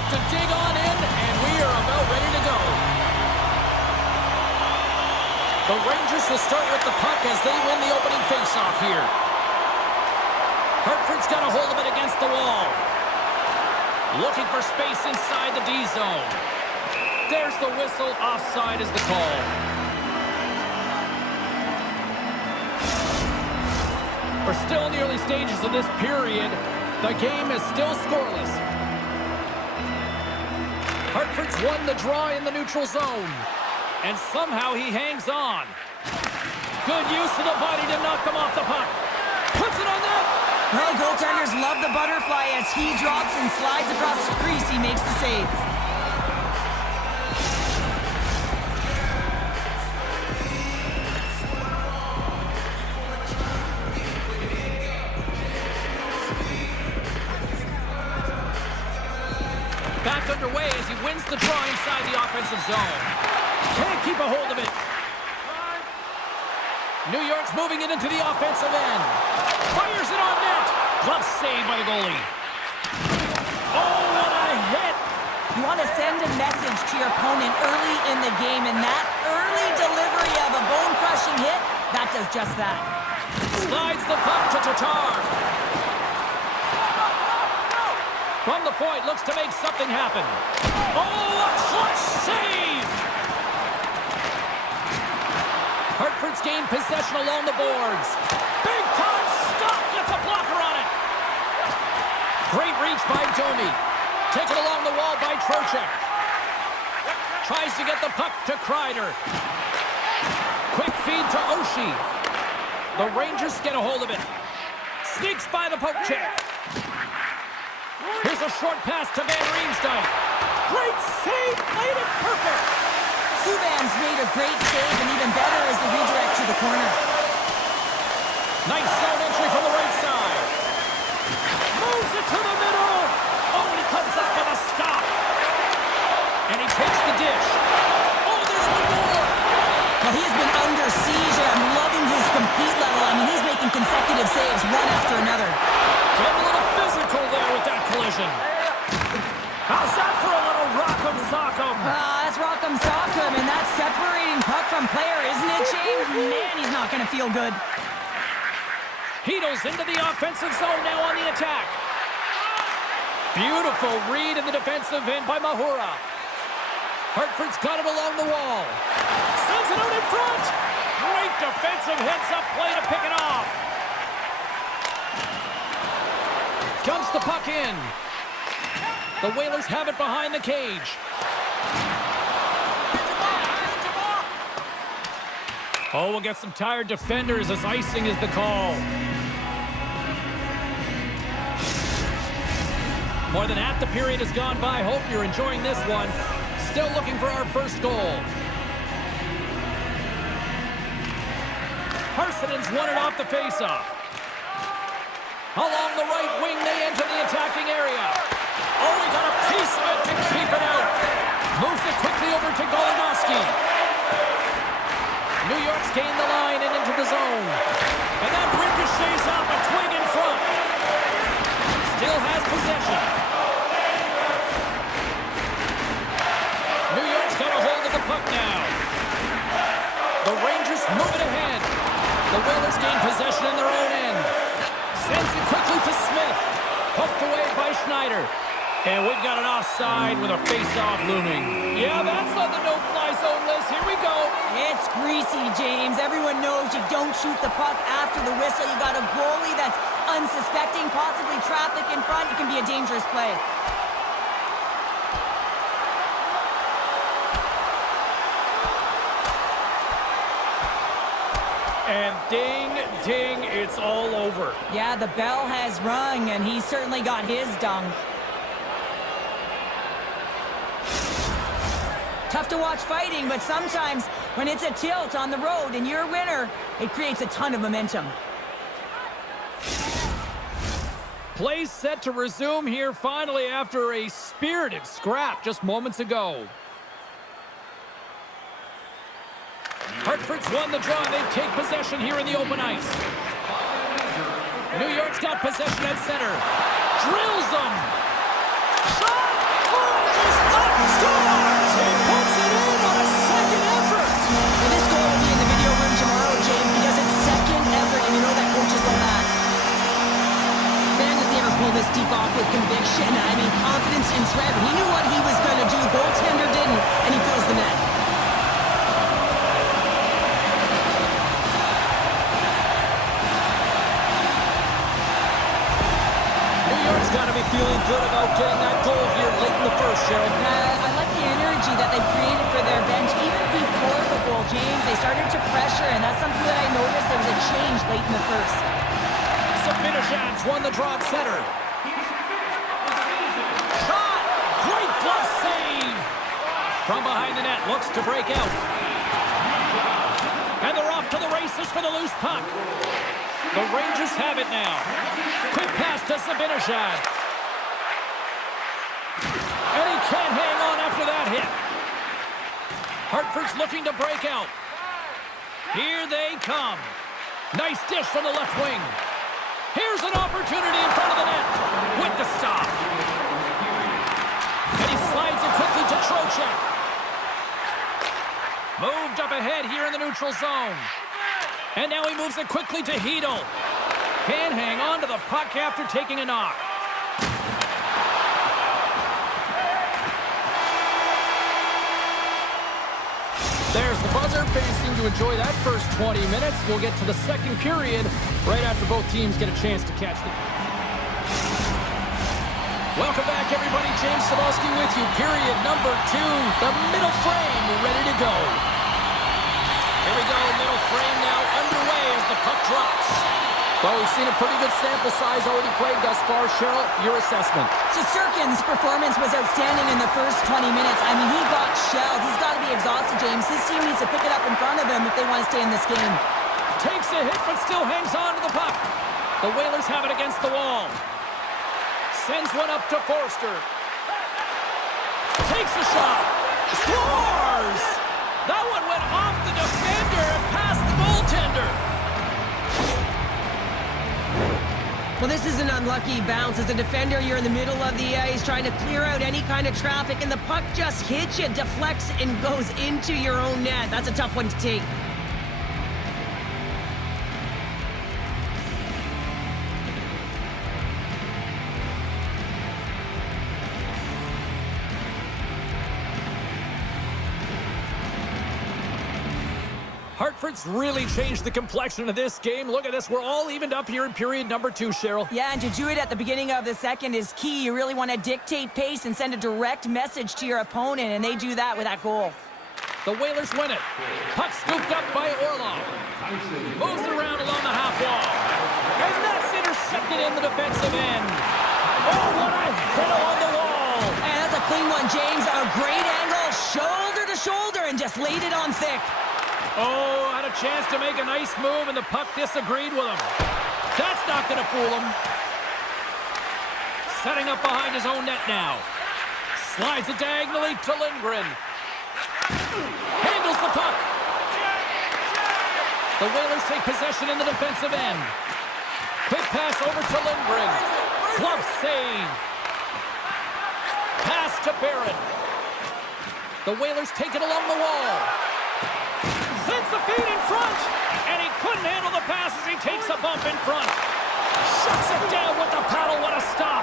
set to dig on in, and we are about ready to go. The Rangers will start with the puck as they win the opening faceoff here. Hartford's got a hold of it against the wall. Looking for space inside the D zone. There's the whistle. Offside is the call. We're still in the early stages of this period. The game is still scoreless. Hartford's won the draw in the neutral zone. And somehow he hangs on. Good use of the body to knock them off the puck. Puts it on net. Well, goaltenders love the butterfly as he drops and slides across the crease. He makes the save. Back underway as he wins the draw inside the offensive zone. Can't keep a hold of it. New York's moving it into the offensive end. Fires it on net. Glove save by the goalie. Oh, what a hit! You want to send a message to your opponent early in the game, and that early delivery of a bone-crushing hit, that does just that. Slides the puck to Tatar. From the point, looks to make something happen. Oh, a clutch save! Hartford's gained possession along the boards. Big time stop, gets a blocker on it. Great reach by Domi. Taken along the wall by Trocheck. Tries to get the puck to Kreider. Quick feed to Oshie. The Rangers get a hold of it. Sneaks by the poke check. Here's a short pass to Van Riemsdyk. Great save, played it perfect. Subban's made a great save, and even better is the redirect to the corner. Nice zone entry from the right side. Moves it to the middle. Oh, and he comes up with a stop. And he takes the dish. Oh, there's one more. Well, he's been under siege, and I'm loving his compete level. I mean, he's making consecutive saves one after another. Getting a little physical there with that collision. How's that for a little rock'em sock'em? That's rock'em sock'em, and that's separating puck from player, isn't it, James? Man, he's not going to feel good. Hedos into the offensive zone now on the attack. Beautiful read in the defensive end by Mahura. Hartford's got it along the wall. Sends it out in front. Great defensive heads-up play to pick it off. Jumps the puck in. The Whalers have it behind the cage. Oh, we'll get some tired defenders as icing is the call. More than half the period has gone by. Hope you're enjoying this one. Still looking for our first goal. Harsenen's won it off the faceoff. Along the right wing, they enter the attacking area. Oh, he got a piece of it to keep it out. Moves it quickly over to Goligoski. New York's gained the line and into the zone. And that ricochets off a twig in front. Still has possession. New York's got a hold of the puck now. The Rangers move it ahead. The Whalers gain possession in their own end. Sends it quickly to Smith. Poked away by Schneider. And we've got an offside with a face-off looming. Yeah, that's on the no-fly zone list. Here we go. It's greasy, James. Everyone knows you don't shoot the puck after the whistle. You got a goalie that's unsuspecting, possibly traffic in front. It can be a dangerous play. And ding, ding, it's all over. Yeah, the bell has rung, and he's certainly got his dung. Tough to watch fighting, but sometimes when it's a tilt on the road and you're a winner, it creates a ton of momentum. Play set to resume here finally after a spirited scrap just moments ago. Hartford's won the draw. They take possession here in the open ice. New York's got possession at center. Drills them. Shot! Oh! late in the first. Zibanejad's won the draw at center. Shot! Great glove save! From behind the net, looks to break out. And they're off to the races for the loose puck. The Rangers have it now. Quick pass to Zibanejad. And he can't hang on after that hit. Hartford's looking to break out. Here they come. Nice dish from the left wing. Here's an opportunity in front of the net with the stop. And he slides it quickly to Trocheck. Moved up ahead here in the neutral zone. And now he moves it quickly to Hedel. Can't hang on to the puck after taking a knock. There's the buzzer. Fans seem to enjoy that first 20 minutes. We'll get to the second period right after both teams get a chance to catch the... Welcome back, everybody. James Cebulski with you. Period number 2. The middle frame ready to go. Here we go. Middle frame now underway as the puck drops. Well, we've seen a pretty good sample size already played thus far. Cheryl, your assessment. Shesterkin's performance was outstanding in the first 20 minutes. I mean, he got shelled. He's got to be exhausted, James. His team needs to pick it up in front of him if they want to stay in this game. Takes a hit, but still hangs on to the puck. The Whalers have it against the wall. Sends one up to Forster. Takes a shot. Scores! That one went off the defender and past the goaltender. Well, this is an unlucky bounce. As a defender, you're in the middle of the ice trying to clear out any kind of traffic, and the puck just hits you, deflects, and goes into your own net. That's a tough one to take. Hartford's really changed the complexion of this game. Look at this. We're all evened up here in period number 2, Cheryl. Yeah, and to do it at the beginning of the second is key. You really want to dictate pace and send a direct message to your opponent, and they do that with that goal. The Whalers win it. Puck scooped up by Orlov. Moves it around along the half wall. And that's intercepted in the defensive end. Oh, what a hit on the wall. And that's a clean one, James. A great angle, shoulder to shoulder, and just laid it on thick. Oh, had a chance to make a nice move, and the puck disagreed with him. That's not going to fool him. Setting up behind his own net now. Slides it diagonally to Lindgren. Handles the puck. The Whalers take possession in the defensive end. Quick pass over to Lindgren. Glove save. Pass to Barrett. The Whalers take it along the wall. Sends the feet in front, and he couldn't handle the pass as he takes a bump in front. Shuts it down with the paddle. What a stop.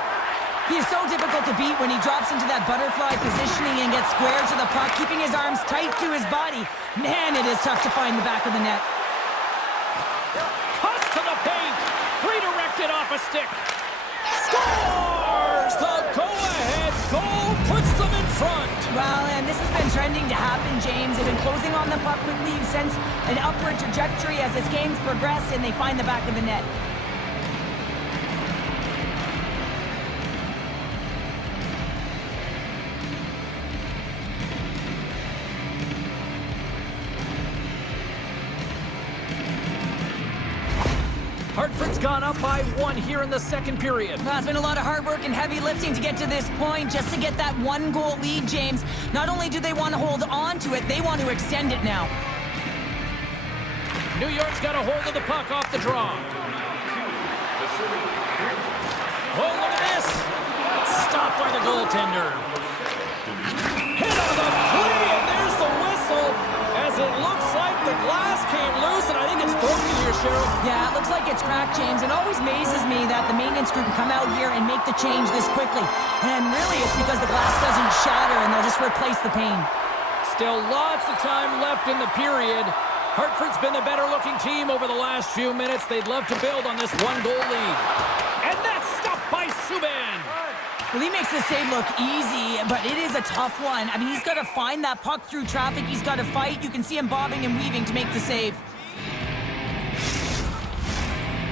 He is so difficult to beat when he drops into that butterfly positioning and gets square to the puck, keeping his arms tight to his body. Man, it is tough to find the back of the net. Cuts to the paint. Redirected off a stick. Scores! The go-ahead goal puts them in front. Well, and this has been trending to happen, James. They've been closing on the puck quickly since an upward trajectory as this game's progressed, and they find the back of the net. Hartford's gone up by 1 here in the second period. Well, it's been a lot of hard work and heavy lifting to get to this point, just to get that 1-goal lead, James. Not only do they want to hold on to it, they want to extend it now. New York's got a hold of the puck off the draw. Oh, look at this. Stopped by the goaltender. Hit on the play, and there's the whistle, as it looks like the glass came loose, and I think it's broken here, Cheryl. Yeah, it looks like it's cracked, James. It always amazes me that the maintenance crew can come out here and make the change this quickly. And really, it's because the glass doesn't shatter, and they'll just replace the pane. Still lots of time left in the period. Hartford's been the better-looking team over the last few minutes. They'd love to build on this 1-goal lead. And that's stopped by Subban. Well, he makes the save look easy, but it is a tough one. I mean, he's got to find that puck through traffic. He's got to fight. You can see him bobbing and weaving to make the save.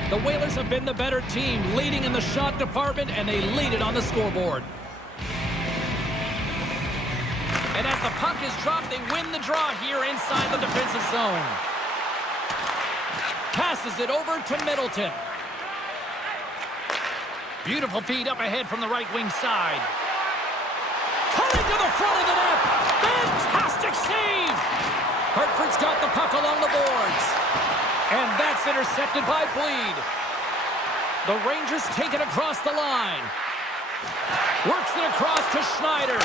The Whalers have been the better team, leading in the shot department, and they lead it on the scoreboard. And as the puck is dropped, they win the draw here inside the defensive zone. Passes it over to Middleton. Beautiful feed up ahead from the right wing side. Cutting to the front of the net. Fantastic save. Hartford's got the puck along the boards. And that's intercepted by Bleed. The Rangers take it across the line. Works it across to Schneider.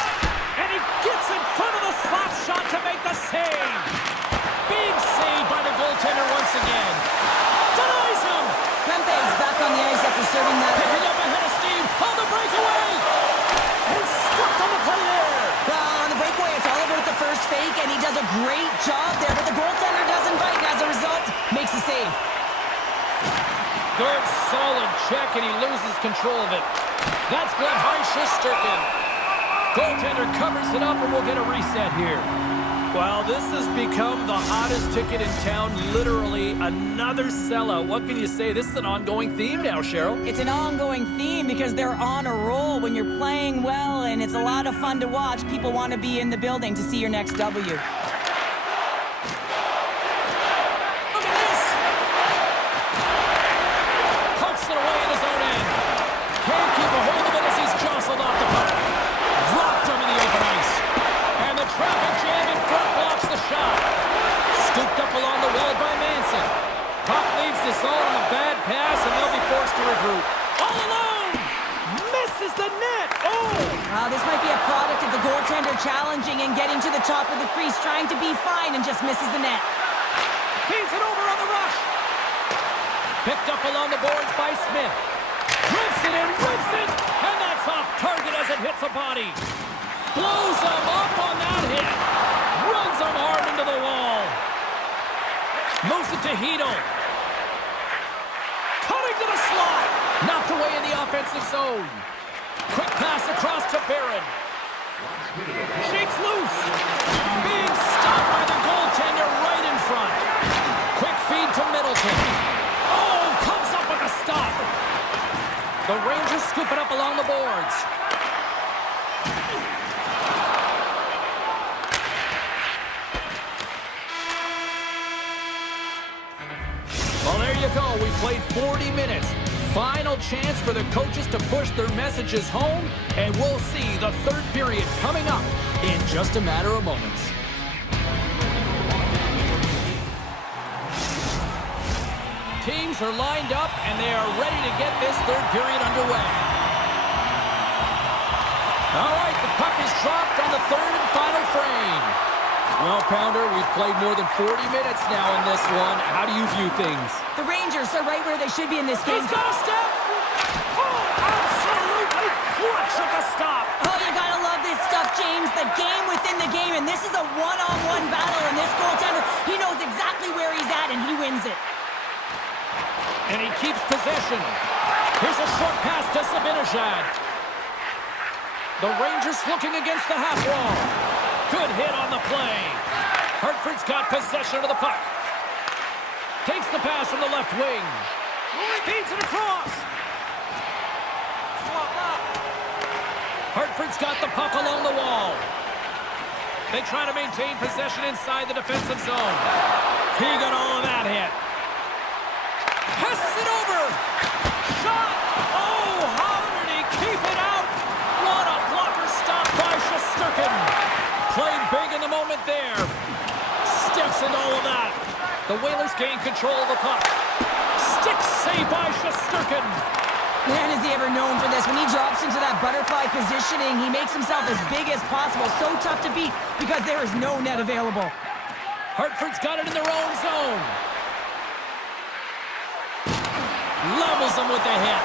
And he gets in front of the slap shot to make the save. Big save by the goaltender once again. Denies him. Kempe's back on the ice after serving that. Picking up ahead of steam on the breakaway. And struck on the play there. Well, on the breakaway, it's all about the first fake, and he does a great job there, but the goaltender doesn't bite, and as a result, makes the save. Good, solid check, and he loses control of it. That's blocked by Shesterkin. Goaltender covers it up, and we'll get a reset here. Well, this has become the hottest ticket in town, literally another sellout. What can you say? This is an ongoing theme now, Cheryl. It's an ongoing theme because they're on a roll when you're playing well, and it's a lot of fun to watch. People want to be in the building to see your next W. Look at this! Pucks it away in his own end. Can't keep a hold of it as he's jostled off the puck. Blocked him in the open ice. And the traffic jam in front blocks the shot. Scooped up along the wall by Manson. Puck leaves the zone on a bad pass, and they'll be forced to regroup. All alone! Misses the net! Oh! This might be a product of the goaltender challenging and getting to the top of the crease, trying to be fine, and just misses the net. Feeds it over on the rush. Picked up along the boards by Smith. Rips it and rips it! And that's off target as it hits a body. Blows him up on that hit. Runs him hard into the wall. Moves it to Hedel. Cutting to the slot. Knocked away in the offensive zone. Quick pass across to Barron. Shakes loose. Big stop by the goaltender right in front. Quick feed to Middleton. Oh, comes up with a stop. The Rangers scoop it up along the boards. Well, there you go. We played 40 minutes. Final chance for the coaches to push their messages home, and we'll see the third period coming up in just a matter of moments. Teams are lined up, and they are ready to get this third period underway. All right, the puck is dropped on the third and final frame. Well, Pounder, we've played more than 40 minutes now in this one. How do you view things? The Rangers are right where they should be in this game. He's got a step! Oh, absolutely clutch at the stop! Oh, you gotta love this stuff, James. The game within the game, and this is a one-on-one battle, and this goaltender, he knows exactly where he's at, and he wins it. And he keeps possession. Here's a short pass to Sabinajad. The Rangers looking against the half wall. Good hit on the play. Hartford's got possession of the puck. Takes the pass from the left wing. Feeds it across. Hartford's got the puck along the wall. They try to maintain possession inside the defensive zone. He got all of that hit. Passes it over. Shot. Oh, how did he keep it out? What a blocker stop by Shesterkin. Played big in the moment there. Steps into all of that. The Whalers gain control of the puck. Stick save by Shesterkin. Man, is he ever known for this. When he drops into that butterfly positioning, he makes himself as big as possible. So tough to beat because there is no net available. Hartford's got it in their own zone. Levels them with the hit.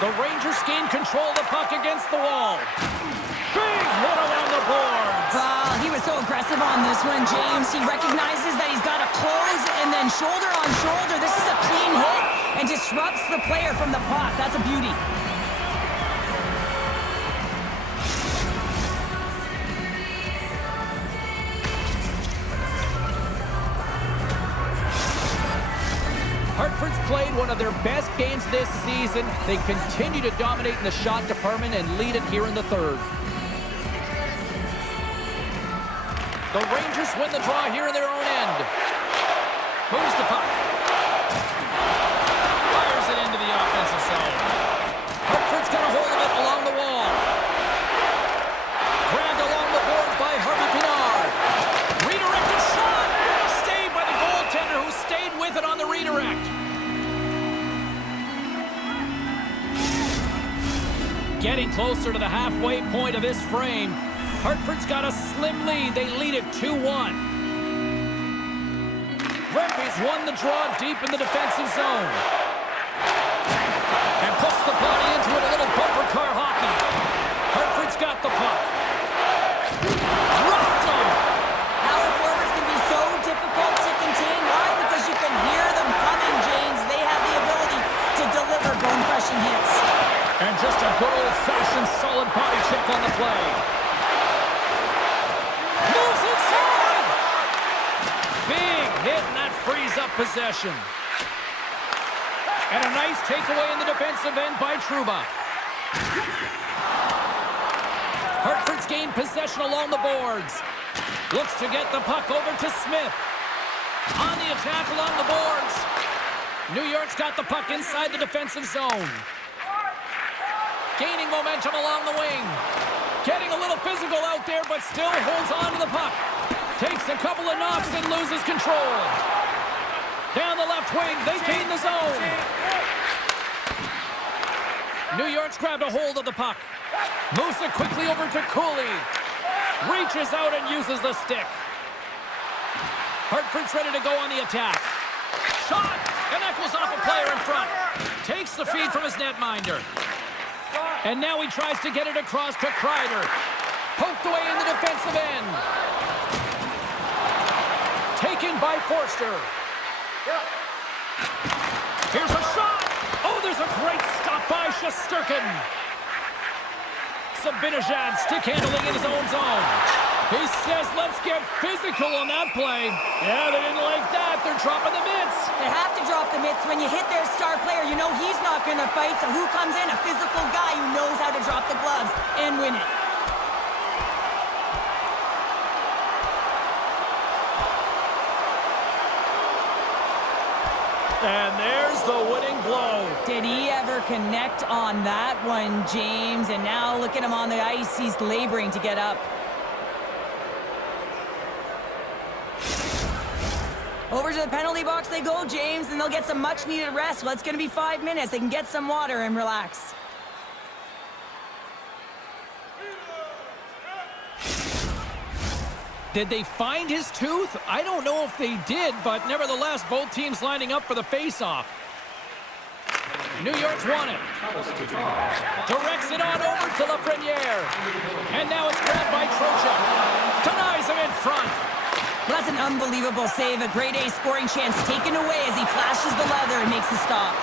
The Rangers gain control of the puck against the wall. Big hit along the boards. He was so aggressive on this one, James. He recognizes that he's got to close and then shoulder on shoulder. This is a clean hit and disrupts the player from the puck. That's a beauty. played one of their best games this season. They continue to dominate in the shot department and lead it here in the third. The Rangers win the draw here in their own end. Moves the puck. Fires it into the offensive zone. Hartford's got a hold of it along the wall. Grabbed along the boards by Harvey Pinard. Redirected shot. Saved by the goaltender who stayed with it on the redirect. Getting closer to the halfway point of this frame. Hartford's got a slim lead. They lead it 2-1. Rempe's won the draw deep in the defensive zone. And puts the body into it, a little bumper car hockey. Hartford's got the puck. Dropped him! Power forwards can be so difficult to contain. Why? Because you can hear them coming, James. They have the ability to deliver bone-crushing hits. And just a good old-fashioned solid body check on the play. Moves inside! Big hit, and that frees up possession. And a nice takeaway in the defensive end by Trouba. Hartford's gained possession along the boards. Looks to get the puck over to Smith. On the attack along the boards. New York's got the puck inside the defensive zone. Gaining momentum along the wing. Getting a little physical out there, but still holds on to the puck. Takes a couple of knocks and loses control. Down the left wing, they gain the zone. New York's grabbed a hold of the puck. Moves it quickly over to Cooley. Reaches out and uses the stick. Hartford's ready to go on the attack. Shot! And that goes off a player in front. Takes the feed from his netminder. And now he tries to get it across to Kreider. Poked away in the defensive end. Taken by Forster. Here's a shot. Oh, there's a great stop by Shesterkin. Zibanejad stick handling in his own zone. He says, let's get physical on that play. Yeah, they didn't like that. They're dropping the mitts. They have to drop the mitts. When you hit their star player, you know he's not going to fight. So who comes in? A physical guy who knows how to drop the gloves and win it. And there's the winning blow. Did he ever connect on that one, James? And now look at him on the ice. He's laboring to get up. Over to the penalty box they go, James, and they'll get some much-needed rest. Well, it's going to be 5 minutes. They can get some water and relax. Did they find his tooth? I don't know if they did, but nevertheless, both teams lining up for the face-off. New York's won it. Directs it on over to Lafreniere. And now it's grabbed by Trocheck. Denies him in front. Well, that's an unbelievable save. A grade A scoring chance taken away as he flashes the leather and makes the stop.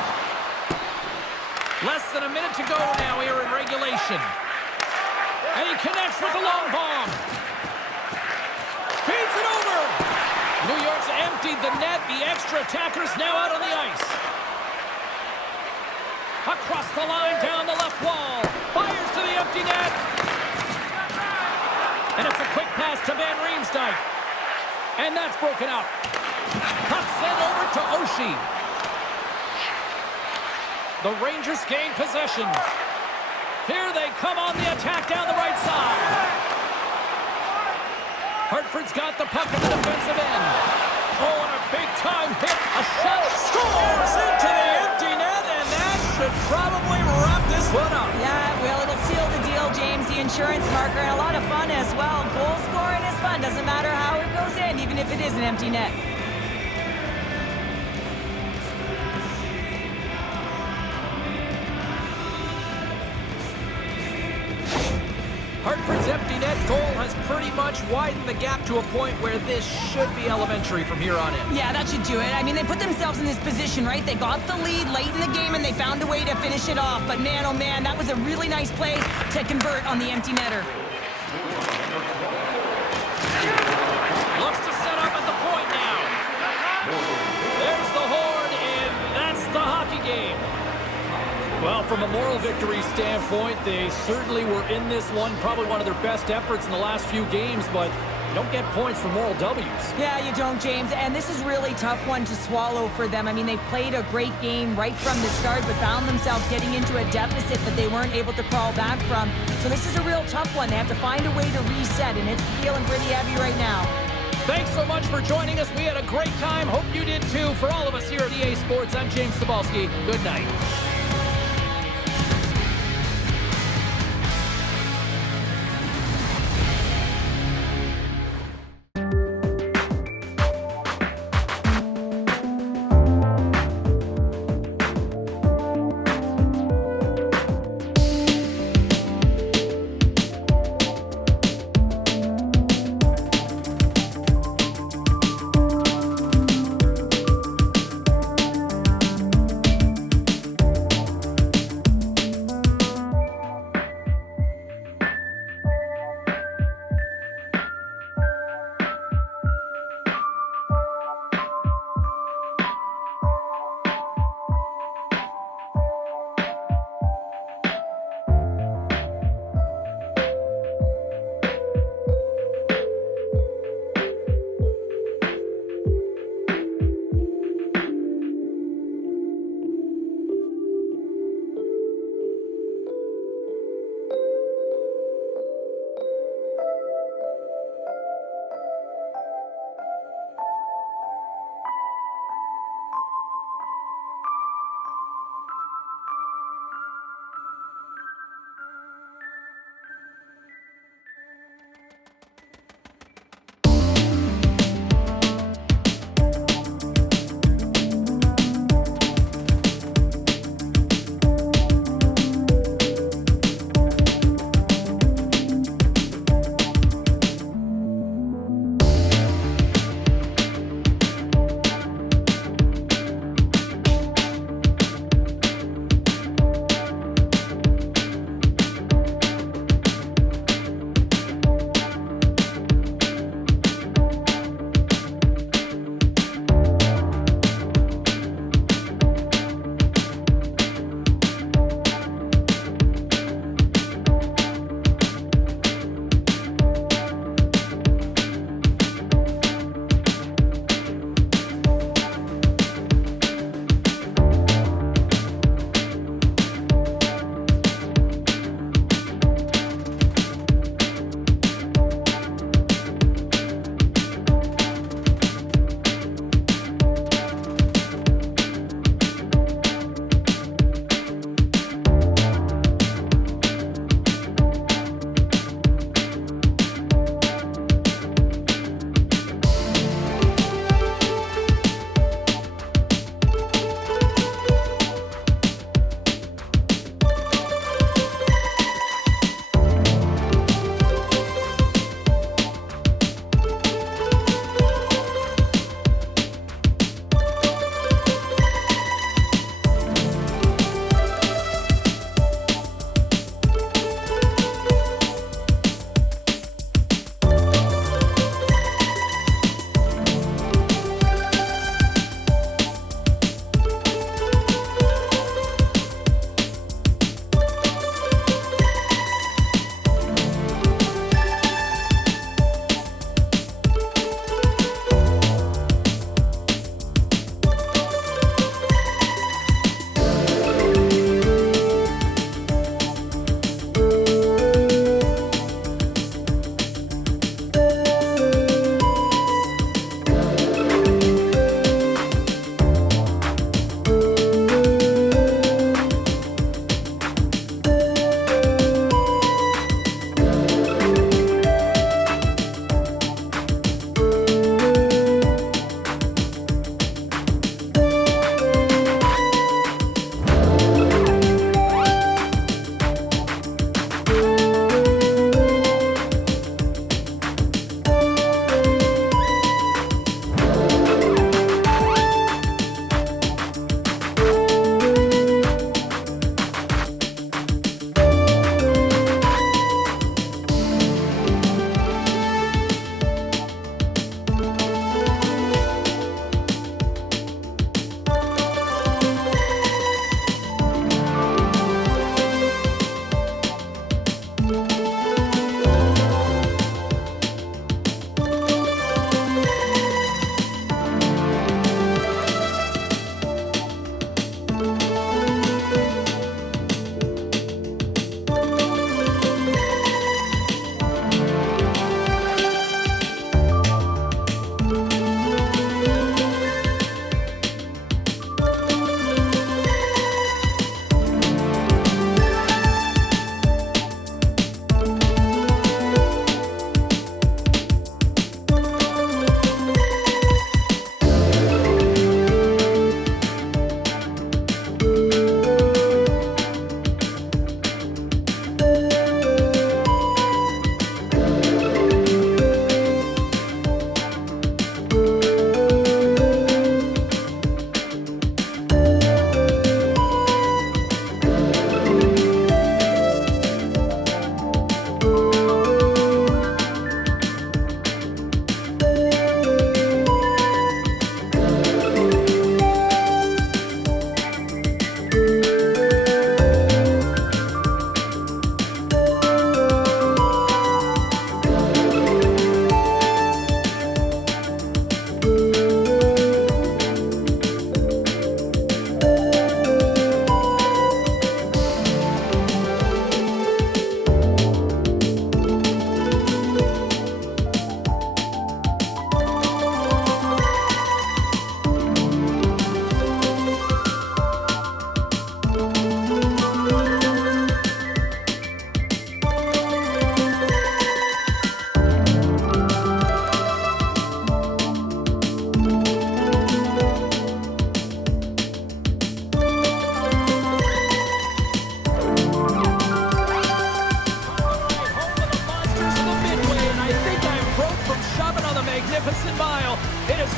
Less than a minute to go now here in regulation. And he connects with the long bomb. Feeds it over. New York's emptied the net. The extra attackers now out on the ice. Across the line, down the left wall. Fires to the empty net. And it's a quick pass to Van Riemsdyk. And that's broken up. Puck sent over to Oshie. The Rangers gain possession. Here they come on the attack down the right side. Hartford's got the puck in the defensive end. Oh, and a big-time hit. A shot scores into the empty net, and that should probably wrap this one up. Yeah, well, it'll seal the deal, James. The insurance marker, and a lot of fun as well. Goal scoring is fun. Doesn't matter how it goes in, even if it is an empty net. Hartford's empty net goal has pretty much widened the gap to a point where this should be elementary from here on in. Yeah, that should do it. I mean, they put themselves in this position, right? They got the lead late in the game, and they found a way to finish it off. But man, oh man, that was a really nice play to convert on the empty netter. Looks to set up at the point now. There's the horn, and that's the hockey from a moral victory standpoint, they certainly were in this one. Probably one of their best efforts in the last few games, but you don't get points for moral W's. Yeah, you don't, James. And this is really tough one to swallow for them. I mean, they played a great game right from the start, but found themselves getting into a deficit that they weren't able to crawl back from. So this is a real tough one. They have to find a way to reset, and it's feeling pretty heavy right now. Thanks so much for joining us. We had a great time. Hope you did too. For all of us here at EA Sports, I'm James Cebulski. Good night.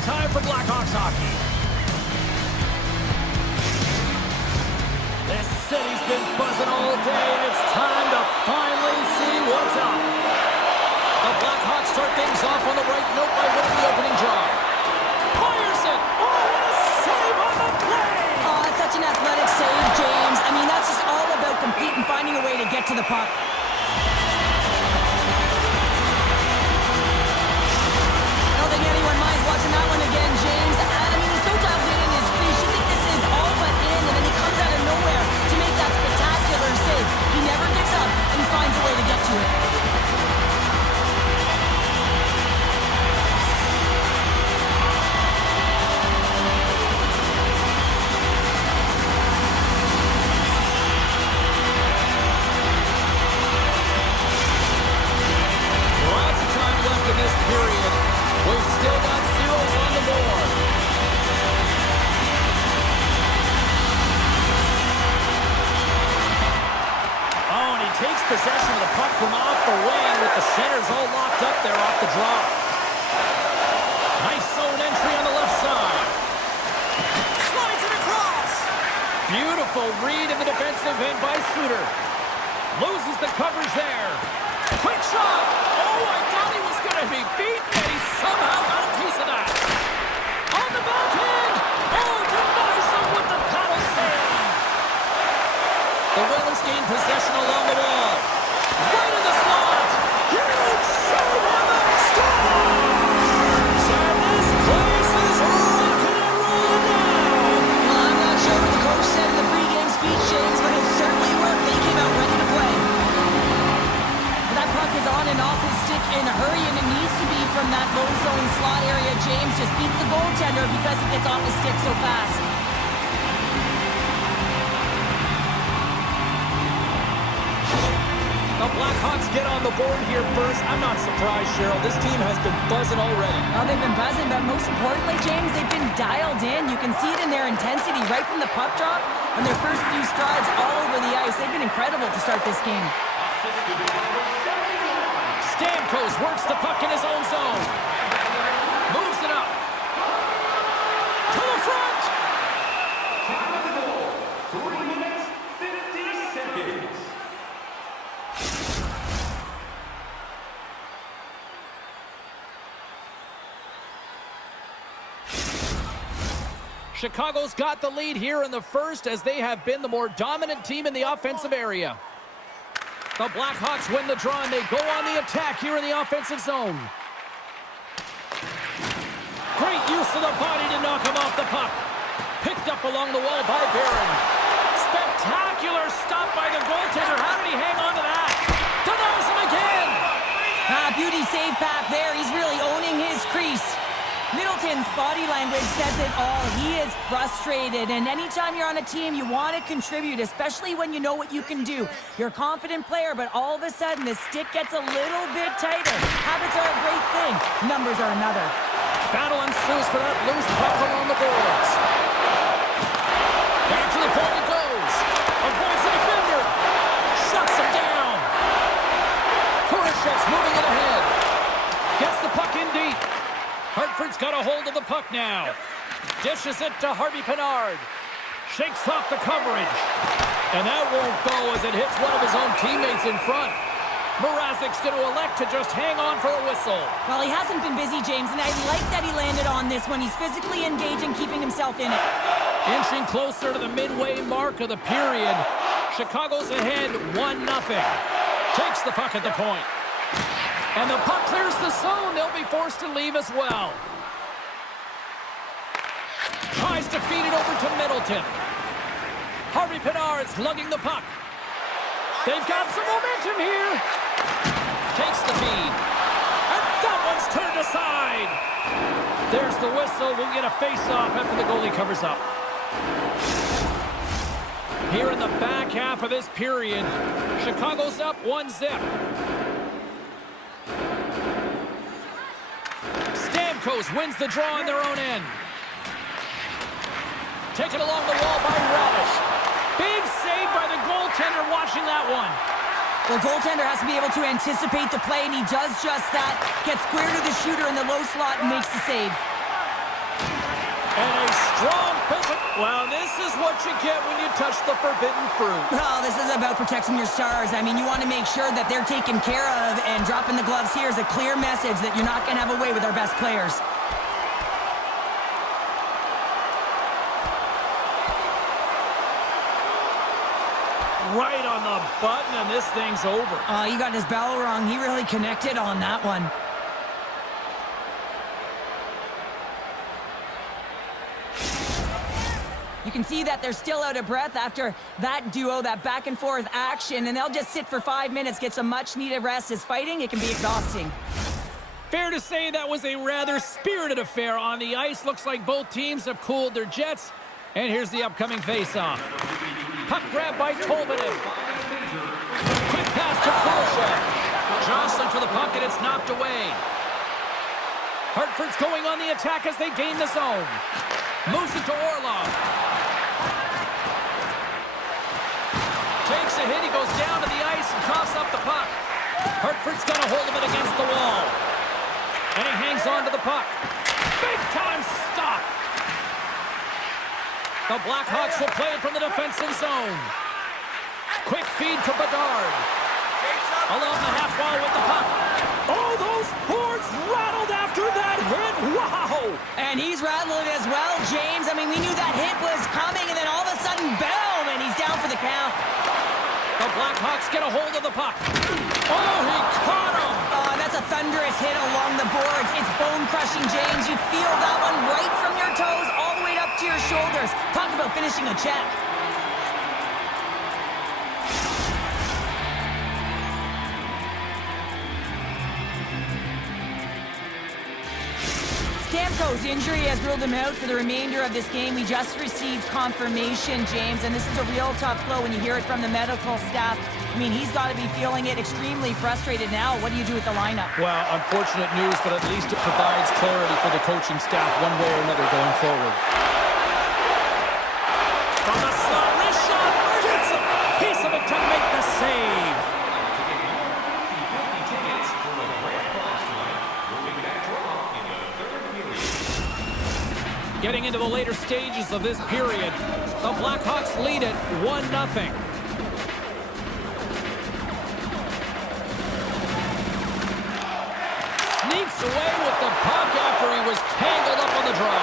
time for Blackhawks hockey. This city's been buzzing all day, and it's time to finally see what's up. The Blackhawks start things off on the right note by winning the opening draw. Fires it! Oh, what a save on the play! Oh, it's such an athletic save, James. I mean, that's just all about competing, finding a way to get to the puck. I don't think anyone minds watching that one again, James. I mean, he's so dialed in his crease. You think this is all but in, and then he comes out of nowhere to make that spectacular save. He never gives up, and he finds a way to get to it. Possession of the puck from off the wing with the centers all locked up there off the draw. Nice zone entry on the left side. Slides it across. Beautiful read in the defensive end by Suter. Loses the coverage there. Quick shot. Oh, I thought he was going to be beat, but he somehow got a piece of that. On the backhand. Oh, denies him with the paddle save. The Whalers gain possession along the wall. Right in the slot. Huge save on the scores! And this place is rocking and rolling now. Well, I'm not sure what the coach said in the pregame speech, James, but it certainly worked. They came out ready to play. That puck is on and off his stick in a hurry, and it needs to be from that low zone slot area. James just beats the goaltender because he gets off his stick so fast. The Blackhawks get on the board here first. I'm not surprised, Cheryl. This team has been buzzing already. Well, they've been buzzing, but most importantly, James, they've been dialed in. You can see it in their intensity right from the puck drop and their first few strides all over the ice. They've been incredible to start this game. Stamkos works the puck in his own zone. Moves it up. To the front. 3 minutes, 50 seconds. Chicago's got the lead here in the first as they have been the more dominant team in the offensive area. The Blackhawks win the draw and they go on the attack here in the offensive zone. Great use of the body to knock him off the puck. Picked up along the wall by Barron. Spectacular stop by the goaltender. How did he hang on to that? Denies him again. Beauty save back there. He's really owning his crease. Middleton's body language says it all. He is frustrated, and anytime you're on a team, you want to contribute, especially when you know what you can do. You're a confident player, but all of a sudden, the stick gets a little bit tighter. Habits are a great thing. Numbers are another. Battle ensues for that loose puck along the boards. Back to the point it goes. Avoids the defender. Shuts him down. Korachev's moving it ahead. Gets the puck in deep. Hartford's got a hold of the puck now. Dishes it to Harvey Pinard. Shakes off the coverage. And that won't go as it hits one of his own teammates in front. Mrazek's going to elect to just hang on for a whistle. Well, he hasn't been busy, James, and I like that he landed on this one. He's physically engaging, keeping himself in it. Inching closer to the midway mark of the period. Chicago's ahead 1-0. Takes the puck at the point. And the puck clears the zone. They'll be forced to leave as well. Tries to feed it over to Middleton. Harvey Pinard's lugging the puck. They've got some momentum here. Takes the feed. And that one's turned aside. There's the whistle. We'll get a face-off after the goalie covers up. Here in the back half of this period, Chicago's up 1-0. Stamkos wins the draw on their own end. Taken along the wall by Radish. Big save by the goaltender watching that one. The goaltender has to be able to anticipate the play, and he does just that. Gets square to the shooter in the low slot and makes the save. And a strong physical. Well, this is what you get when you touch the forbidden fruit. Well, this is about protecting your stars. I mean, you want to make sure that they're taken care of, and dropping the gloves here is a clear message that you're not going to have a way with our best players. Right on the button, and this thing's over. He got his bell wrong. He really connected on that one. You can see that they're still out of breath after that duo, that back and forth action, and they'll just sit for 5 minutes, get some much needed rest. As fighting, it can be exhausting. Fair to say that was a rather spirited affair on the ice. Looks like both teams have cooled their jets. And here's the upcoming face-off. Puck grab by Tolvanen. Quick pass to Khrushchev. Jostling for the puck, and it's knocked away. Hartford's going on the attack as they gain the zone. Moves it to Orlov. Takes a hit, he goes down to the ice and coughs up the puck. Hartford's got a hold of it against the wall. And he hangs on to the puck. Big time stop. The Blackhawks will play it from the defensive zone. Quick feed to Bedard. Along the half wall with the puck. Oh, those boards rattled after that hit. Wow! And he's rattling as well, James. I mean, we knew that hit was coming, and then all of a sudden, boom, and he's down for the count. The Blackhawks get a hold of the puck. Oh, he caught him! That's a thunderous hit along the boards. It's bone-crushing, James. You feel that one right from your toes all the way up to your shoulders. Talk about finishing a check. Stamkos' injury has ruled him out for the remainder of this game. We just received confirmation, James, and this is a real tough blow when you hear it from the medical staff. I mean, he's got to be feeling it, extremely frustrated now. What do you do with the lineup? Well, unfortunate news, but at least it provides clarity for the coaching staff one way or another going forward. From the slot, wrist shot, gets a piece of it to make the save. Getting into the later stages of this period, the Blackhawks lead it 1-0. Sneaks away with the puck after he was tangled up on the draw.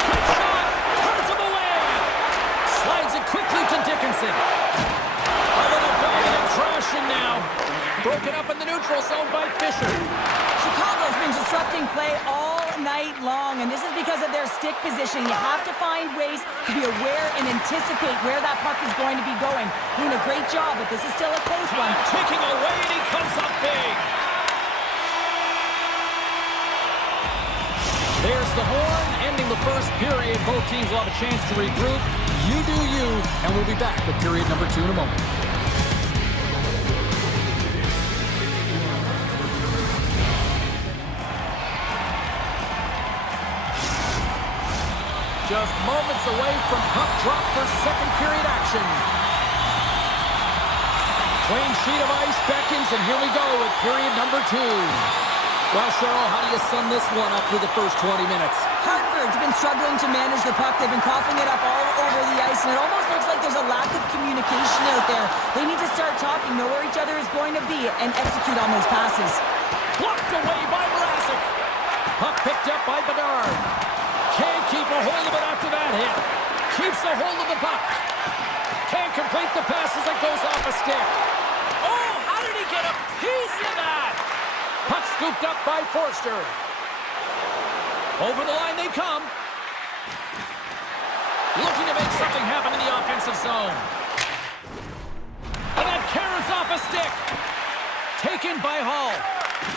Quick shot, turns him away. Slides it quickly to Dickinson. A little banging and crashing now. Broken up in the neutral zone by Fisher. Chicago's been disrupting play all night long, and this is because of their stick position. You have to find ways to be aware and anticipate where that puck is going to be going. Doing a great job, but this is still a close one. Taking away, and he comes up big. There's the horn, ending the first period. Both teams will have a chance to regroup. You do you, and we'll be back with period number 2 in a moment. Just moments away from puck drop for second period action. Clean sheet of ice beckons, and here we go with period number 2. Well, Cheryl, how do you sum this one up through the first 20 minutes? Hartford's been struggling to manage the puck. They've been coughing it up all over the ice, and it almost looks like there's a lack of communication out there. They need to start talking, know where each other is going to be, and execute on those passes. Blocked away by Mrazek. Puck picked up by Bedard. Can't keep a hold of it after that hit. Keeps a hold of the puck. Can't complete the pass as it goes off a stick. Oh, how did he get a piece of that? Puck scooped up by Forster. Over the line they come. Looking to make something happen in the offensive zone. And that carries off a stick. Taken by Hall.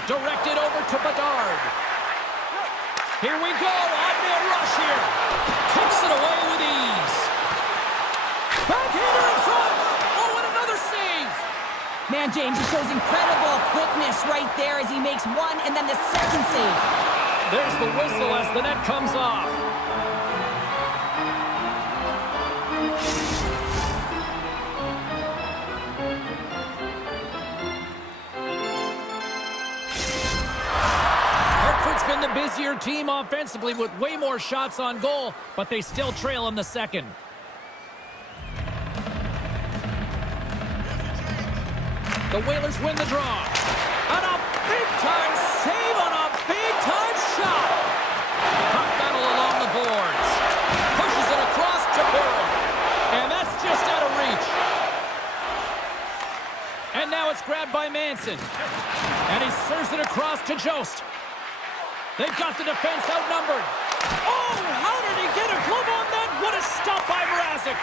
Directed over to Bedard. Here we go, odd-man rush here. Kicks it away with ease. Backhander in front. Oh, and another save. Man, James, he shows incredible quickness right there as he makes one and then the second save. There's the whistle as the net comes off. Hartford's been the busier team offensively with way more shots on goal, but they still trail in the second. The Whalers win the draw. And a big-time save on a big-time shot. Puck battle along the boards. Pushes it across to Barron. And that's just out of reach. And now it's grabbed by Manson. And he serves it across to Jost. They've got the defense outnumbered. Oh, how did he get a glove on that? What a stop by Mrazek.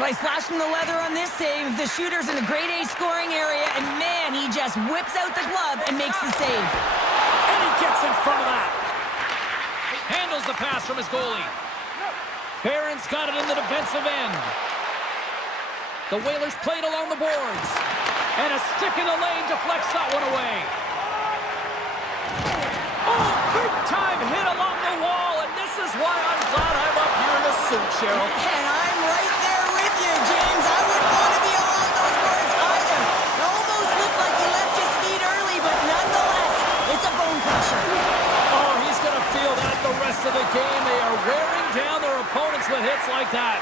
Well, he's flashing the leather on this save. The shooter's in the grade A scoring area, and man, he just whips out the glove and makes the save. And he gets in front of that. Handles the pass from his goalie. Barron's got it in the defensive end. The Whalers played along the boards. And a stick in the lane deflects that one away. Oh, big-time hit along the wall, and this is why I'm glad I'm up here in a suit, Cheryl. And I'm right there with you, James. I wouldn't want to be along those boards either. It almost looked like he left his feet early, but nonetheless, it's a bone crusher. Oh, he's going to feel that the rest of the game. They are wearing down their opponents with hits like that.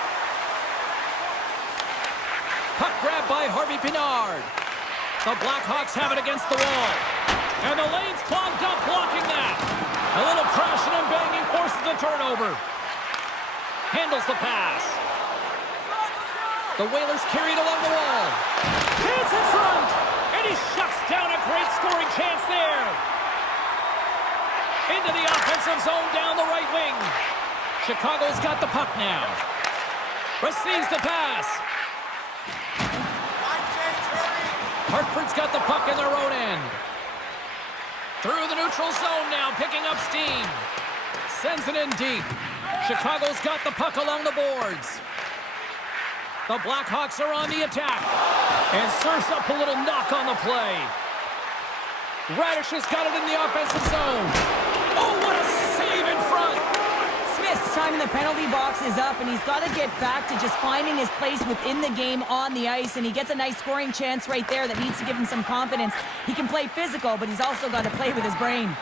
Puck grab by Harvey Pinard. The Blackhawks have it against the wall. And the lane's clogged up, blocking that. A little crashing and banging forces the turnover. Handles the pass. The Whalers carried along the wall. Hands in front. And he shuts down a great scoring chance there. Into the offensive zone down the right wing. Chicago's got the puck now. Receives the pass. Hartford's got the puck in their own end. Through the neutral zone now, picking up steam. Sends it in deep. Chicago's got the puck along the boards. The Blackhawks are on the attack. And serves up a little knock on the play. Radish has got it in the offensive zone. Oh, what a save in front. Smith's time in the penalty box is up, and he's got to get back to just finding his place within the game on the ice, and he gets a nice scoring chance right there that needs to give him some confidence. He can play physical, but he's also got to play with his brain.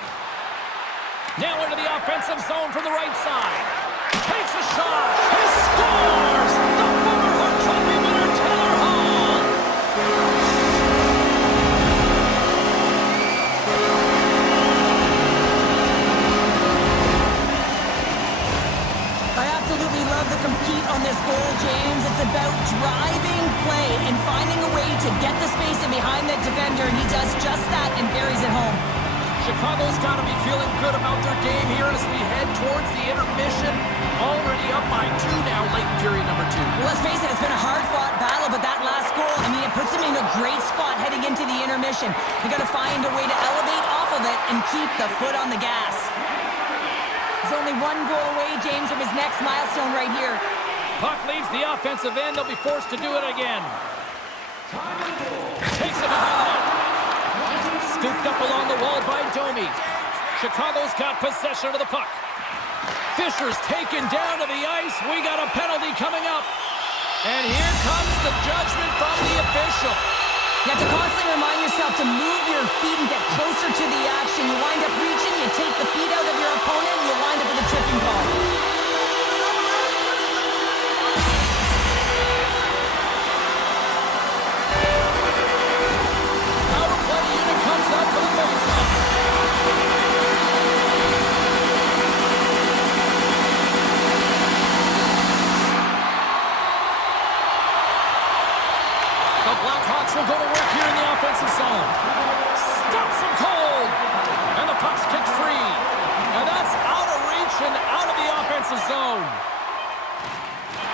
Now into the offensive zone from the right side. Takes a shot. He scores! The former Hart Trophy winner, Taylor Hall. I absolutely love the compete on this goal, James. It's about driving play and finding a way to get the space in behind the defender, and he does just that and buries it home. Chicago's got to be feeling good about their game here as we head towards the intermission. Already up by 2 now, late period number 2. Well, let's face it, it's been a hard-fought battle, but that last goal, I mean, it puts him in a great spot heading into the intermission. They got to find a way to elevate off of it and keep the foot on the gas. He's only 1 goal away, James, from his next milestone right here. Puck leaves the offensive end. They'll be forced to do it again. Takes it behind the net. Scooped up along the wall by Domi. Chicago's got possession of the puck. Fisher's taken down to the ice. We got a penalty coming up. And here comes the judgment from the official. You have to constantly remind yourself to move your feet and get closer to the action. You wind up reaching, you take the feet out of your opponent, and you wind up with a tripping ball. Power play unit comes up for the faceoff. The Blackhawks will go to work here in the offensive zone. Stops him cold. And the puck's kicked free. And that's out of reach and out of the offensive zone.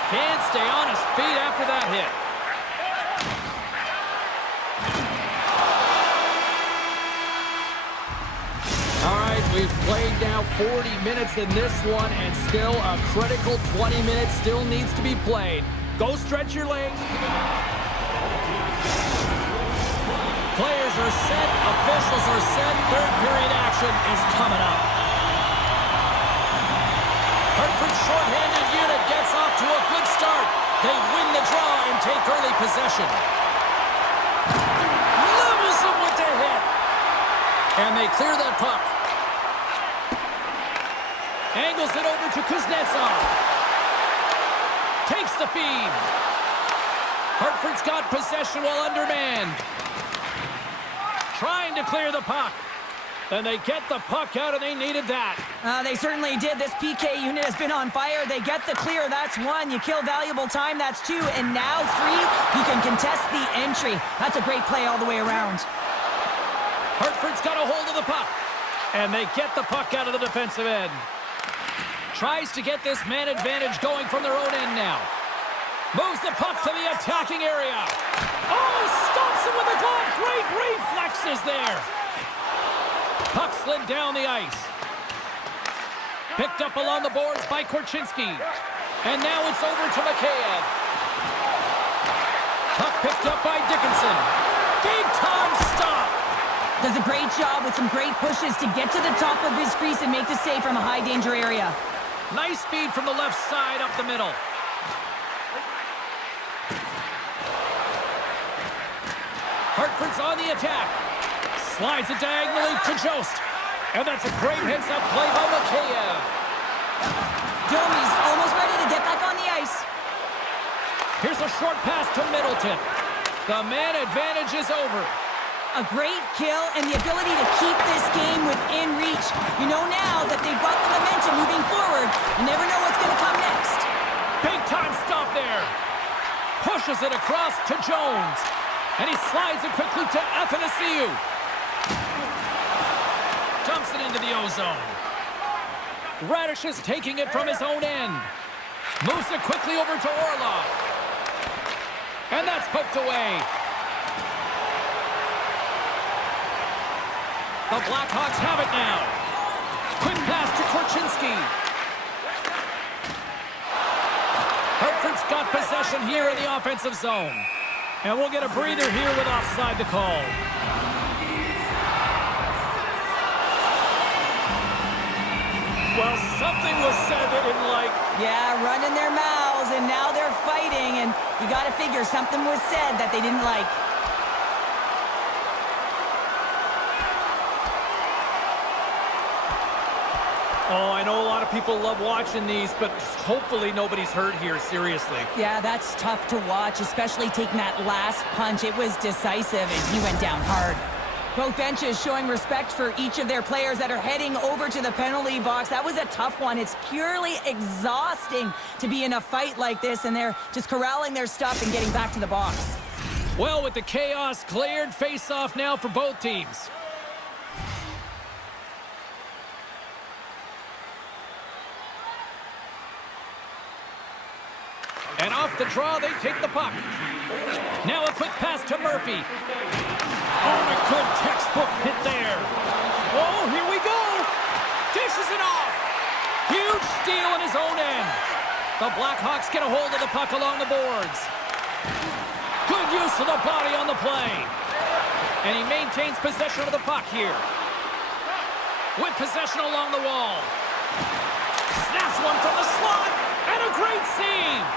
Can't stay on his feet after that hit. All right, we've played now 40 minutes in this one, and still a critical 20 minutes still needs to be played. Go stretch your legs. Players are set, officials are set, third period action is coming up. Hartford's shorthanded unit gets off to a good start. They win the draw and take early possession. Levels them with the hit. And they clear that puck. Dribbles it over to Kuznetsov. Takes the feed. Hartford's got possession while undermanned. Trying to clear the puck. And they get the puck out, and they needed that. They certainly did. This PK unit has been on fire. They get the clear. That's one. You kill valuable time. That's two. And now three, you can contest the entry. That's a great play all the way around. Hartford's got a hold of the puck. And they get the puck out of the defensive end. Tries to get this man advantage going from their own end now. Moves the puck to the attacking area. Oh, stops him with a glove. Great reflexes there. Puck slid down the ice. Picked up along the boards by Korchinski. And now it's over to Mikheyev. Puck picked up by Dickinson. Big time stop. Does a great job with some great pushes to get to the top of his crease and make the save from a high danger area. Nice feed from the left side up the middle. Hartford's on the attack. Slides it diagonally to Jost. And that's a great heads-up play by Mikheyev. Domi's almost ready to get back on the ice. Here's a short pass to Middleton. The man advantage is over. A great kill and the ability to keep this game within reach. You know now that they've got the momentum moving forward. You never know what's going to come next. Big time stop there. Pushes it across to Jones. And he slides it quickly to Athanasiou. Dumps it into the ozone. Radish is taking it from his own end. Moves it quickly over to Orlov. And that's poked away. The Blackhawks have it now. Quick pass to Korchinski. Hartford's got possession here in the offensive zone. And we'll get a breather here with offside the call. Well, something was said they didn't like. Yeah, running their mouths, and now they're fighting, and you got to figure something was said that they didn't like. Oh, I know a lot of people love watching these, but hopefully nobody's hurt here, seriously. Yeah, that's tough to watch, especially taking that last punch. It was decisive, and he went down hard. Both benches showing respect for each of their players that are heading over to the penalty box. That was a tough one. It's purely exhausting to be in a fight like this, and they're just corralling their stuff and getting back to the box. Well, with the chaos cleared, face-off now for both teams. And off the draw, they take the puck. Now a quick pass to Murphy. Oh, and a good textbook hit there. Oh, here we go. Dishes it off. Huge steal in his own end. The Blackhawks get a hold of the puck along the boards. Good use of the body on the play. And he maintains possession of the puck here. With possession along the wall. Snaps one from the slot. And a great save.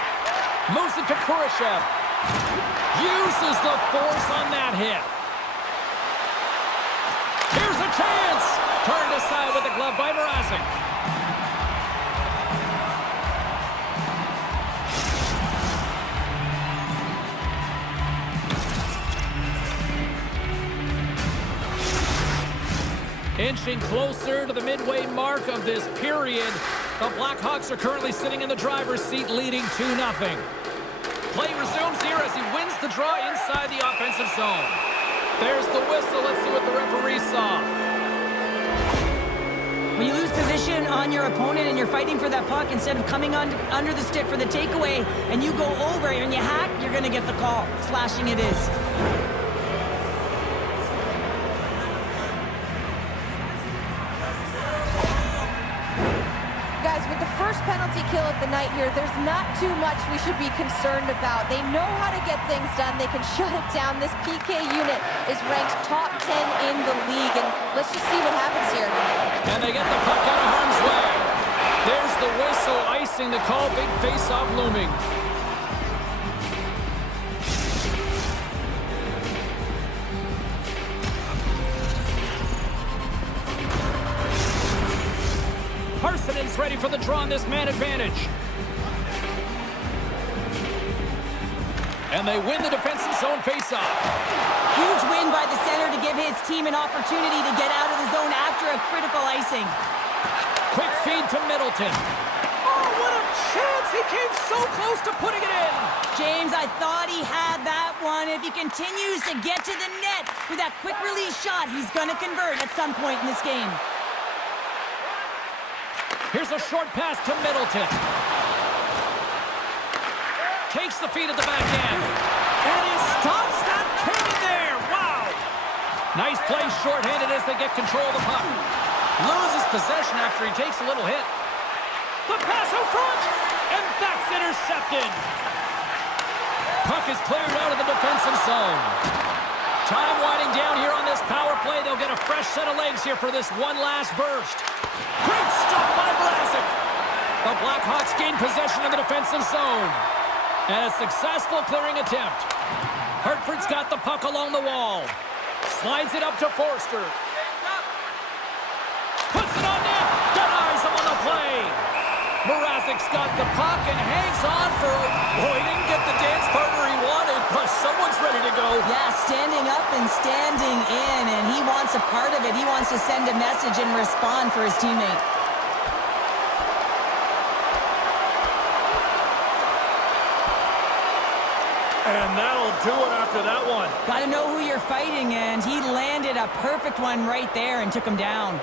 Moves it to Kurashev. Uses the force on that hit. Here's a chance. Turned aside with the glove by Mrazek. Inching closer to the midway mark of this period. The Blackhawks are currently sitting in the driver's seat, leading 2-0. Play resumes here as he wins the draw inside the offensive zone. There's the whistle. Let's see what the referee saw. When you lose position on your opponent and you're fighting for that puck, instead of coming under the stick for the takeaway, and you go over and you hack, you're going to get the call. Slashing it is. First penalty kill of the night here. There's not too much we should be concerned about. They know how to get things done. They can shut it down. This PK unit is ranked top 10 in the league, and let's just see what happens here. And they get the puck out of harm's way. There's the whistle, icing the call. Big face-off looming. Hartford's ready for the draw on this man advantage. And they win the defensive zone faceoff. Huge win by the center to give his team an opportunity to get out of the zone after a critical icing. Quick feed to Middleton. Oh, what a chance! He came so close to putting it in. James, I thought he had that one. If he continues to get to the net with that quick release shot, he's going to convert at some point in this game. Here's a short pass to Middleton. Takes the feed at the back end. And he stops that cannon there. Wow. Nice play shorthanded as they get control of the puck. Loses possession after he takes a little hit. The pass out front. And that's intercepted. Puck is cleared out of the defensive zone. Time winding down here on this power play. They'll get a fresh set of legs here for this one last burst. Great stop by Vlasic. The Blackhawks gain possession of the defensive zone. And a successful clearing attempt. Hartford's got the puck along the wall. Slides it up to Forster. Puts it on net. Denies him on the play. Mrazek's got the puck and hangs on for a... Oh, he didn't get the dance partner he wanted, but someone's ready to go. Yeah, standing up and standing in, and he wants a part of it. He wants to send a message and respond for his teammate. And that'll do it after that one. Got to know who you're fighting, and he landed a perfect one right there and took him down.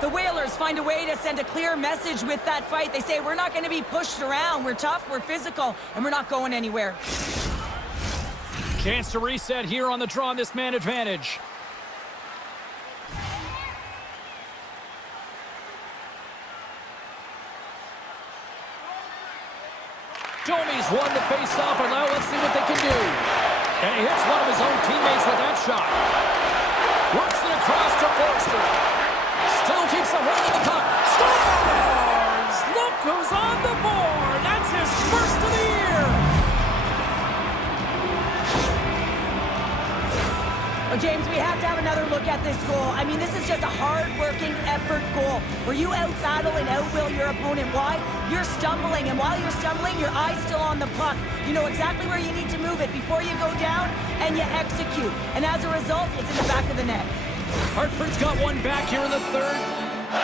The Whalers find a way to send a clear message with that fight. They say, we're not going to be pushed around. We're tough, we're physical, and we're not going anywhere. Chance to reset here on the draw on this man advantage. Domi's won the face-off, and now let's see what they can do. And he hits one of his own teammates with that shot. Works it across to Forster. Still keeps a hold of the puck. Scores! Look who's on the board. That's his first of the year. Well, James, we have to have another look at this goal. I mean, this is just a hard-working effort goal where you out-battle and out-will your opponent. Why? You're stumbling, and while you're stumbling, your eye's still on the puck. You know exactly where you need to move it before you go down, and you execute. And as a result, it's in the back of the net. Hartford's got one back here in the third,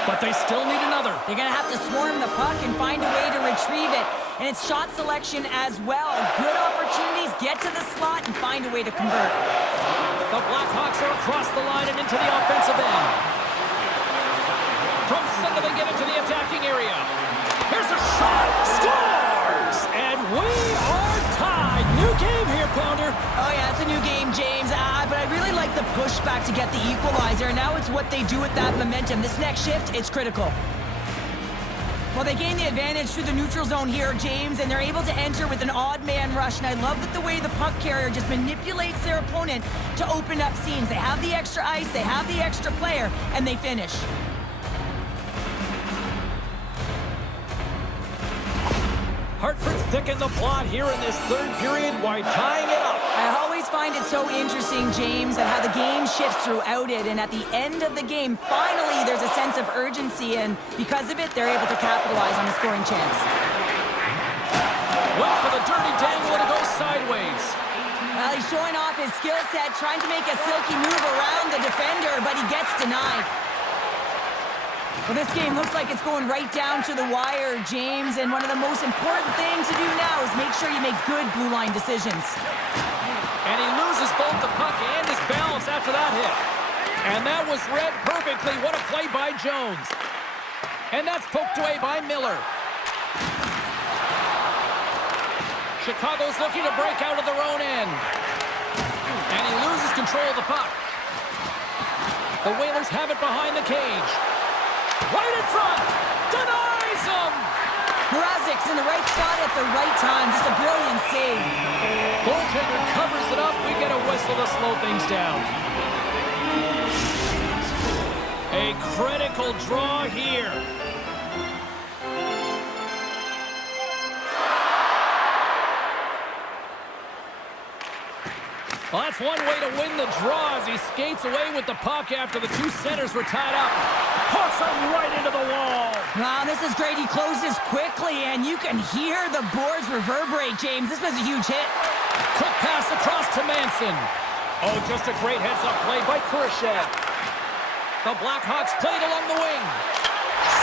but they still need another. They're going to have to swarm the puck and find a way to retrieve it. And it's shot selection as well. Good opportunities, get to the slot, and find a way to convert. The Blackhawks are across the line and into the offensive end. From center, they get into the attacking area. Here's a shot. Scores! And we are tied. New game here, Pounder. Oh, yeah, it's a new game, James. But I really like the pushback to get the equalizer. Now it's what they do with that momentum. This next shift, it's critical. Well, they gain the advantage through the neutral zone here, James, and they're able to enter with an odd man rush. And I love that the way the puck carrier just manipulates their opponent to open up seams. They have the extra ice, they have the extra player, and they finish. Hartford's picking the plot here in this third period while tying it up. I always find it so interesting, James, that how the game shifts throughout it, and at the end of the game, finally, there's a sense of urgency, and because of it, they're able to capitalize on a scoring chance. Went for the dirty dangle and it goes sideways. Well, he's showing off his skill set, trying to make a silky move around the defender, but he gets denied. Well, this game looks like it's going right down to the wire, James, and one of the most important things to do now is make sure you make good blue line decisions. And he loses both the puck and his balance after that hit. And that was read perfectly. What a play by Jones. And that's poked away by Miller. Chicago's looking to break out of their own end. And he loses control of the puck. The Whalers have it behind the cage. Right in front. Denies him. Mrazek's in the right spot at the right time. Just a brilliant save. Goaltender covers it up. We get a whistle to slow things down. A critical draw here. Well, that's one way to win the draw as he skates away with the puck after the two centers were tied up. Puts him right into the wall. Wow, this is great. He closes quickly, and you can hear the boards reverberate, James. This was a huge hit. Quick pass across to Manson. Oh, just a great heads-up play by Khrushchev. The Blackhawks played along the wing.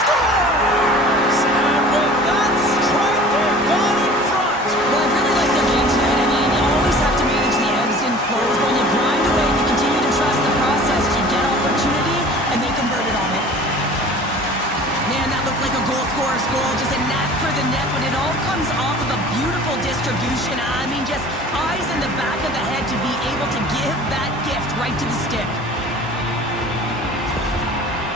Scores! And with that strike, they've gone in front. Well, I really like their game tonight. I mean, you always have to manage the ebbs and flows. When you grind away and you continue to trust the process, you get opportunity, and they converted on it. Man, that looked like a goal scorer's goal. Just a knack for the net, but it all comes off of a beautiful distribution. I mean, just eyes in the back of the head to be able to give that gift right to the stick.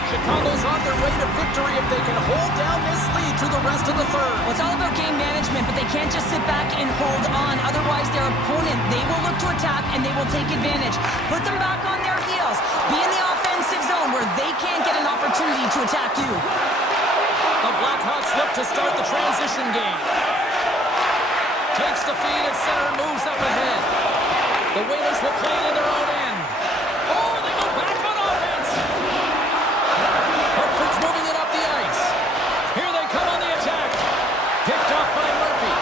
Chicago's on their way to victory if they can hold down this lead through the rest of the third. Well, it's all about game management, but they can't just sit back and hold on. Otherwise, their opponent, they will look to attack, and they will take advantage. Put them back on their heels. Be in the offensive zone where they can't get an opportunity to attack you. The Blackhawks look to start the transition game. Takes the feed at center and moves up ahead. The Whalers will play it in their own end. Oh, they go back on offense. Hartford's moving it up the ice. Here they come on the attack. Picked off by Murphy.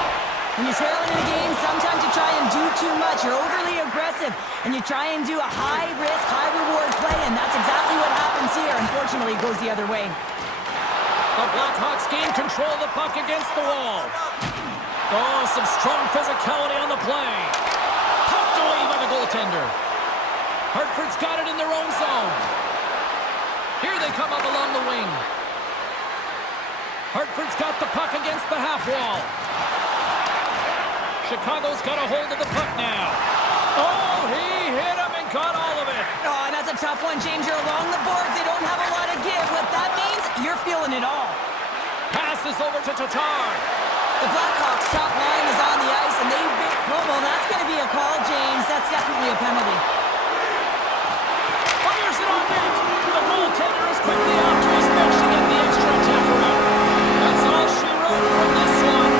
When you're trailing in a game, sometimes you try and do too much. You're overly aggressive, and you try and do a high-risk, high-reward play, and that's exactly what happens here. Unfortunately, it goes the other way. The Blackhawks gain control of the puck against the wall. Oh, some strong physicality on the play. Pumped away by the goaltender. Hartford's got it in their own zone. Here they come up along the wing. Hartford's got the puck against the half wall. Chicago's got a hold of the puck now. Oh, he hit him and got all of it. Oh, and that's a tough one, James. You're along the boards. They don't have a lot of give. What that means, you're feeling it all. Passes over to Tatar. The Blackhawks' top line is on the ice, and they've been... well, that's going to be a call, James. That's definitely a penalty. Fires it on net. The goaltender is quickly off to his bench to get the extra attacker out. That's all she wrote from this one.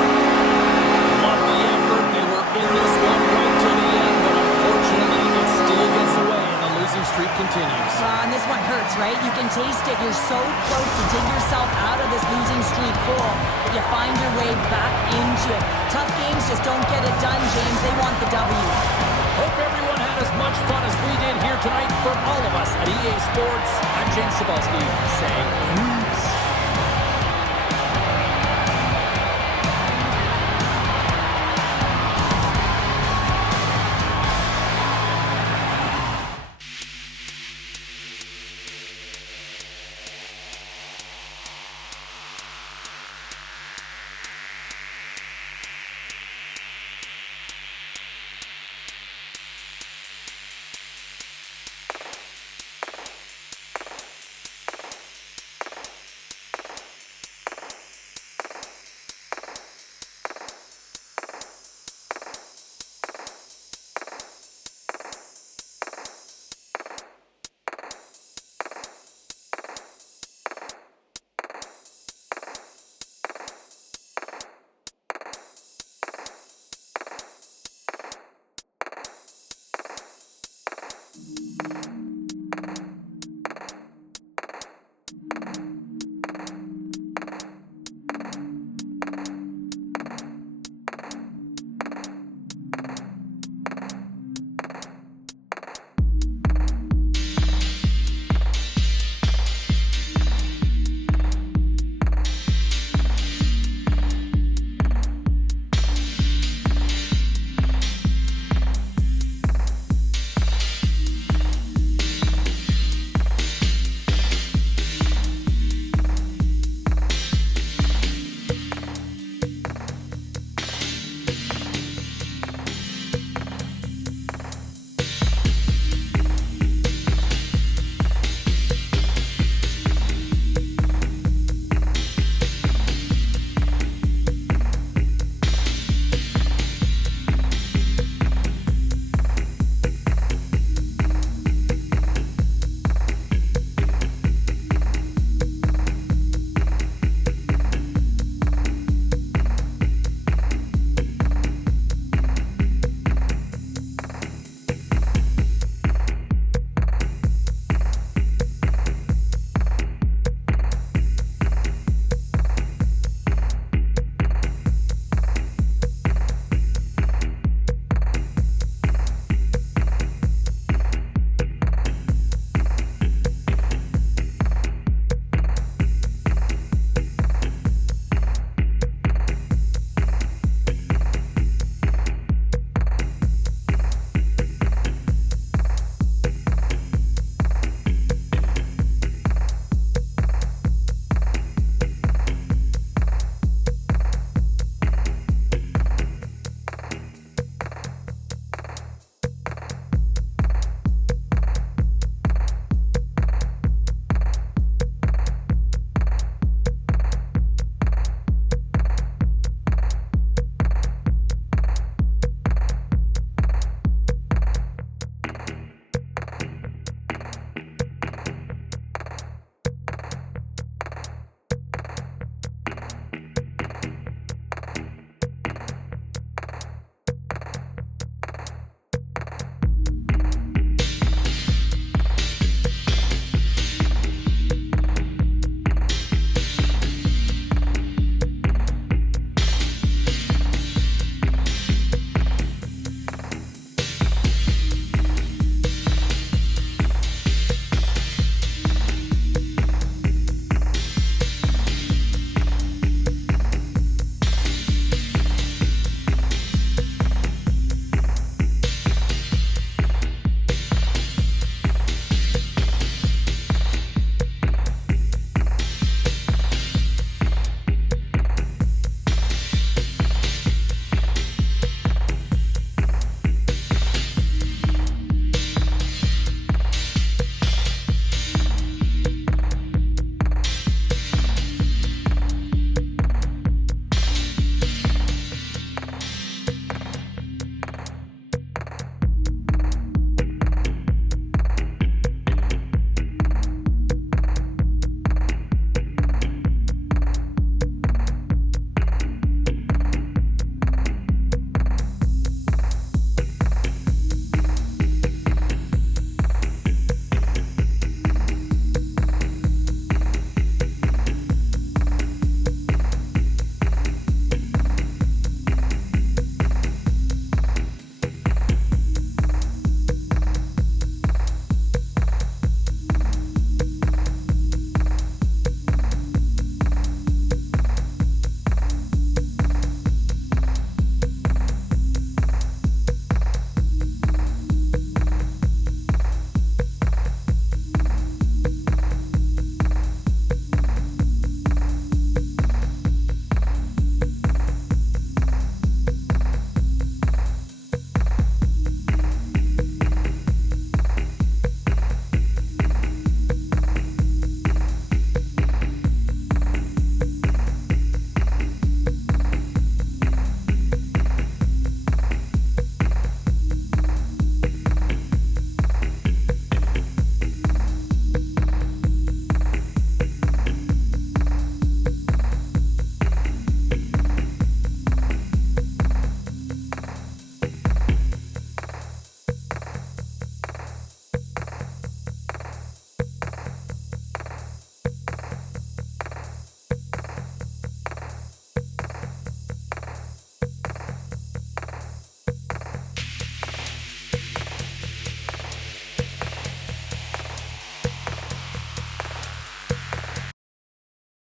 Lovely effort. They were in this one right to the end, but unfortunately it still gets away and the losing streak continues. And this one hurts, right? You can taste it. You're so close to dig yourself out of this losing streak hole, but you find your way back into it. Tough games just don't get it done, James. They want the W. Hope everyone had as much fun as we did here tonight. For all of us at EA Sports, I'm James Cebulski saying